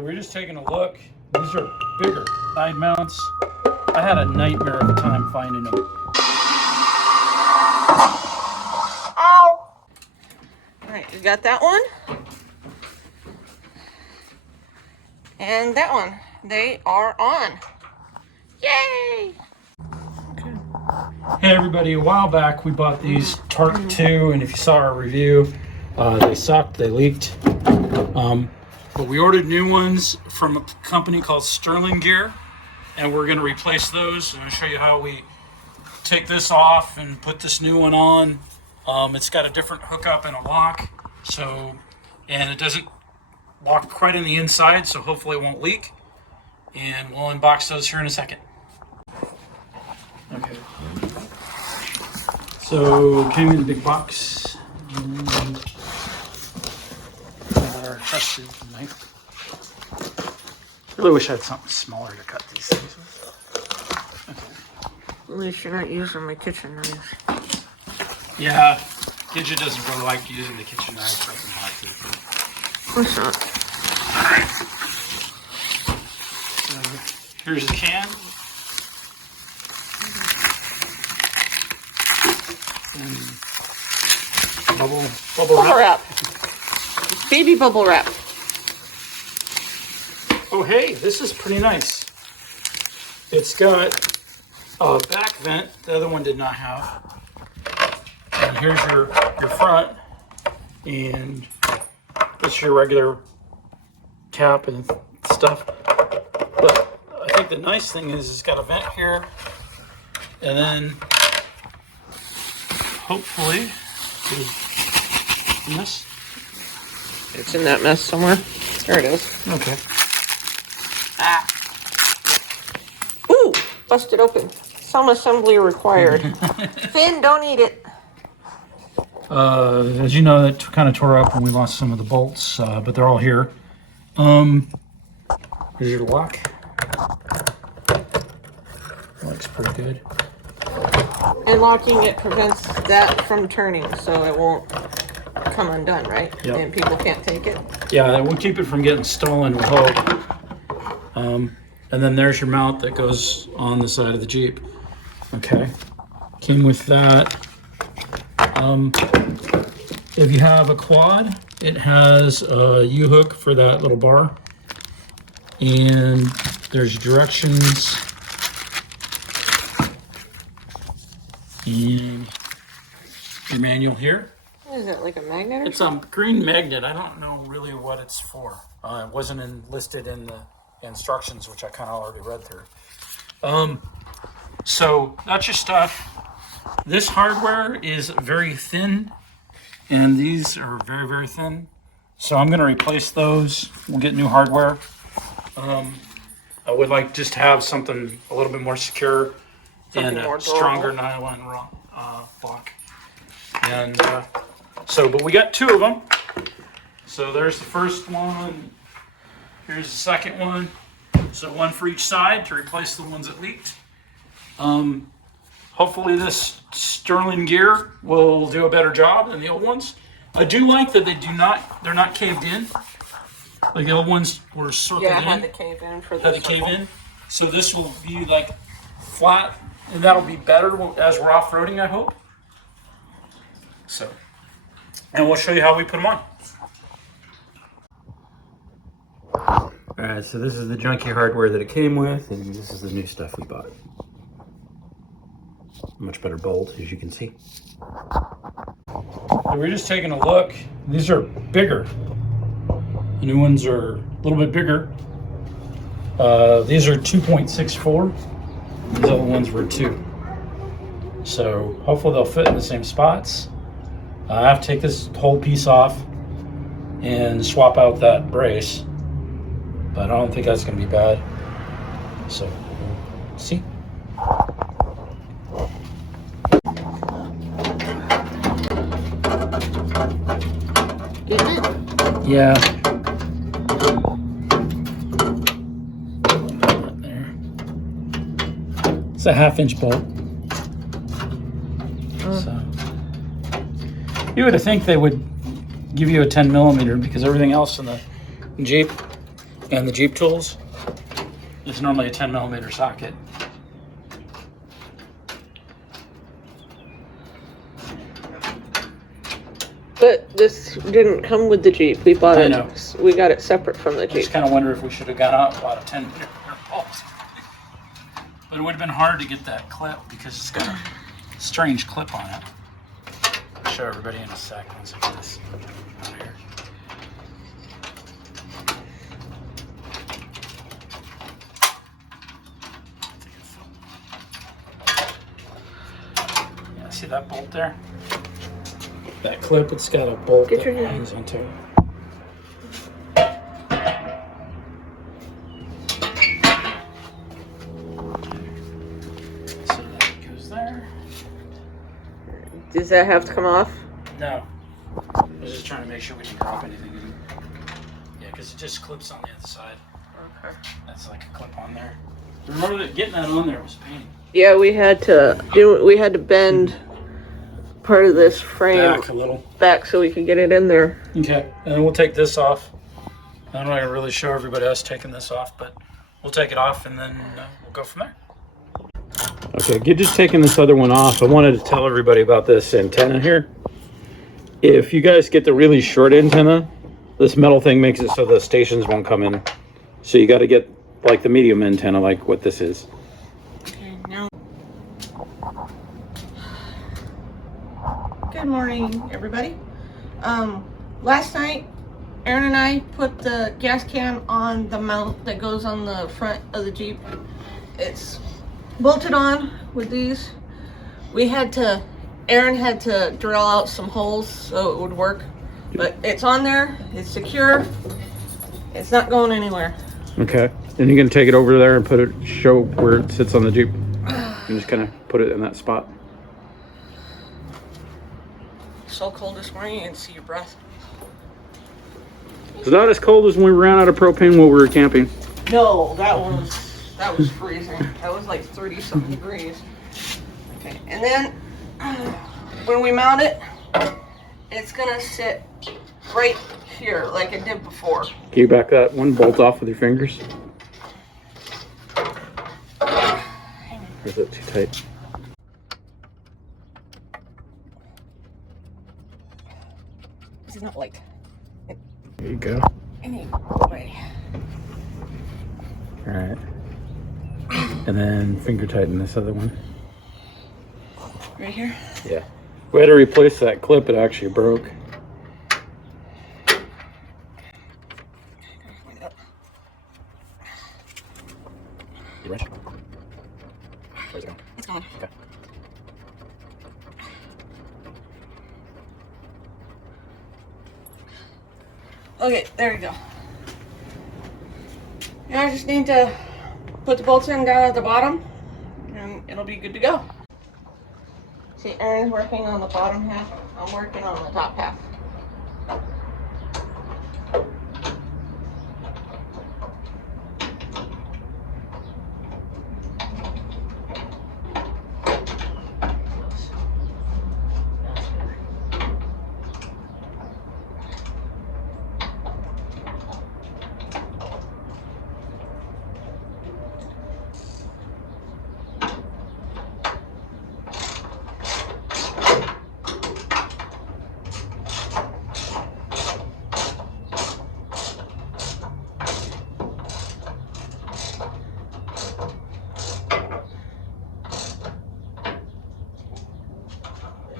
So we're just taking a look. These are bigger side mounts. I had a nightmare of a time finding them. Ow! Alright, we got that one. And that one. They are on. Yay! Okay. Hey everybody, a while back we bought these TARK 2, and if you saw our review, they sucked, they leaked. But we ordered new ones from a company called Stirlingear, and we're going to replace those. I'm going to show you how we take this off and put this new one on. It's got a different hookup and a lock, and it doesn't lock quite on the inside, so hopefully it won't leak. And we'll unbox those here in a second. Okay. So came in a big box. Got our trusted knife. Really wish I had something smaller to cut these things with. Okay. At least you're not using my kitchen knife. Yeah, Gidget doesn't really like using the kitchen knife. Doesn't have to. Of course not. So here's the can. And bubble wrap. Baby bubble wrap. Oh hey, this is pretty nice. It's got a back vent. The other one did not have. And here's your front, and it's your regular cap and stuff. But I think the nice thing is it's got a vent here, and then hopefully this. It's in that mess somewhere. There it is. Okay. Ah. Ooh, busted open. Some assembly required. Finn, don't eat it. As you know, that kind of tore up when we lost some of the bolts, but they're all here. Here's your lock. Looks pretty good. And locking it prevents that from turning, so it won't come undone, right? Yep. And people can't take it. Yeah, it will keep it from getting stolen, we hope. And then there's your mount that goes on the side of the Jeep. Okay. Came with that. If you have a quad, it has a U-hook for that little bar. And there's directions. And your manual here. Is it like a magnet or It's a green magnet. I don't know really what it's for. It wasn't listed in the instructions, which I kind of already read through. So that's your stuff. This hardware is very thin, and these are very, very thin. So I'm going to replace those. We'll get new hardware. I would like just to have something a little bit more secure and a stronger nylon block. And but we got two of them. So there's the first one. Here's the second one. So one for each side to replace the ones that leaked. Hopefully this Stirlingear will do a better job than the old ones. I do like that they're not caved in. Like the old ones were circled in. Yeah, I had to cave in for this. So this will be like flat, and that'll be better as we're off-roading, I hope. So, and we'll show you how we put them on. All right, so this is the junky hardware that it came with, and this is the new stuff we bought. Much better bolt, as you can see. So we're just taking a look. These are bigger. The new ones are a little bit bigger. These are 2.64. These other ones were 2. So hopefully they'll fit in the same spots. I have to take this whole piece off and swap out that brace, but I don't think that's going to be bad. So, we'll see. Yeah. There. It's a 1/2-inch bolt. So you would think they would give you a 10 millimeter because everything else in the Jeep And the Jeep tools, it's normally a 10mm socket. But this didn't come with the Jeep. We bought I it. know. We got it separate from the I Jeep. just kind of wonder if we should have gone out and bought a 10mm bolts. But it would have been hard to get that clip because it's got a strange clip on it. I'll show everybody in a sec once I get this out of here. Yeah, see that bolt there? That clip, it's got a bolt Get that your- hangs onto it. So that goes there. Does that have to come off? No. I was just trying to make sure we didn't drop anything. Yeah, because it just clips on the other side. Okay. That's like a clip on there. Remember that getting that on there was a pain. Yeah, we had to bend part of this frame Back a little. back so we could get it in there. Okay, and then we'll take this off. I'm not gonna really show everybody else taking this off, but we'll take it off and then we'll go from there. Okay, just taking this other one off, I wanted to tell everybody about this antenna here. If you guys get the really short antenna, this metal thing makes it so the stations won't come in. So you got to get like the medium antenna, like what this is. Okay, now. Good morning, everybody. Last night, Aaron and I put the gas can on the mount that goes on the front of the Jeep. It's bolted on with these. Aaron had to drill out some holes so it would work, but it's on there, it's secure, it's not going anywhere. Okay, and you can take it over there and show where it sits on the Jeep. You just kind of put it in that spot. So cold this morning, you can see your breath. It's not as cold as when we ran out of propane while we were camping. No, that was freezing. That was like 30-something degrees. Okay, and then when we mount it, it's gonna sit right here like it did before. Can you back that one bolt off with your fingers? Or is it too tight? This is not like There you go. any way. All right. And then finger tighten this other one. Right here? Yeah. We had to replace that clip. It actually broke. You ready? Where's it going? It's going. Okay. Okay, there we go. Now I just need to put the bolts in down at the bottom and it'll be good to go. See, Aaron's working on the bottom half. I'm working on the top half.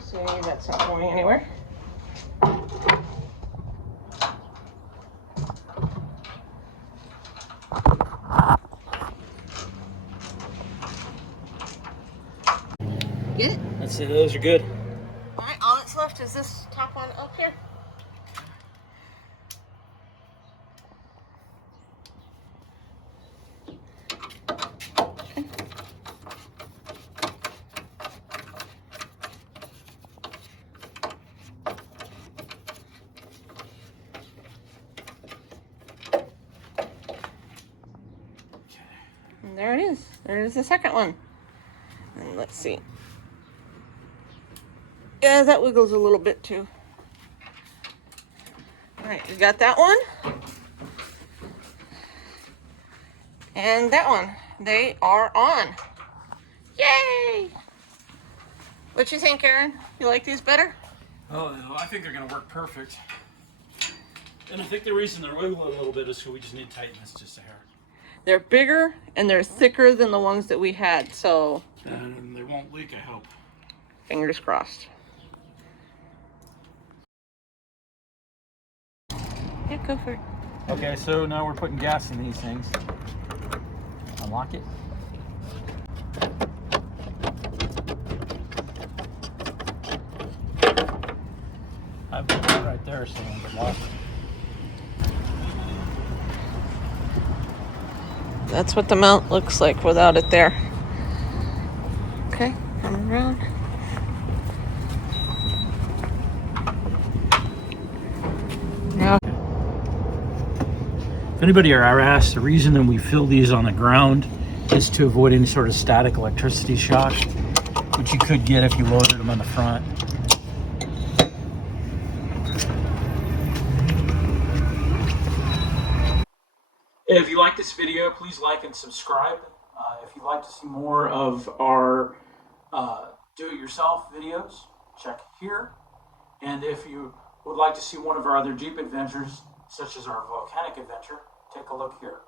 See, that's not going anywhere. Get it? That's it. Those are good. All right, all that's left is this top one up here. And there it is. There's the second one. And let's see. Yeah, that wiggles a little bit too. All right, you got that one. and that one. They are on. Yay! What you think, Aaron? You like these better? Oh, I think they're going to work perfect. And I think the reason they're wiggling a little bit is because we just need to tighten this just a hair. They're bigger and they're thicker than the ones that we had, so... And they won't leak, I hope. Fingers crossed. Yeah, go for it. Okay, so now we're putting gas in these things. Unlock it. I put it right there so I can lock it. That's what the mount looks like without it there. Okay, come around. Now, If anybody are asked, the reason that we fill these on the ground is to avoid any sort of static electricity shock, which you could get if you loaded them on the front. If you like this video, please like and subscribe. If you'd like to see more of our do-it-yourself videos, check here. And if you would like to see one of our other Jeep adventures, such as our volcanic adventure, take a look here.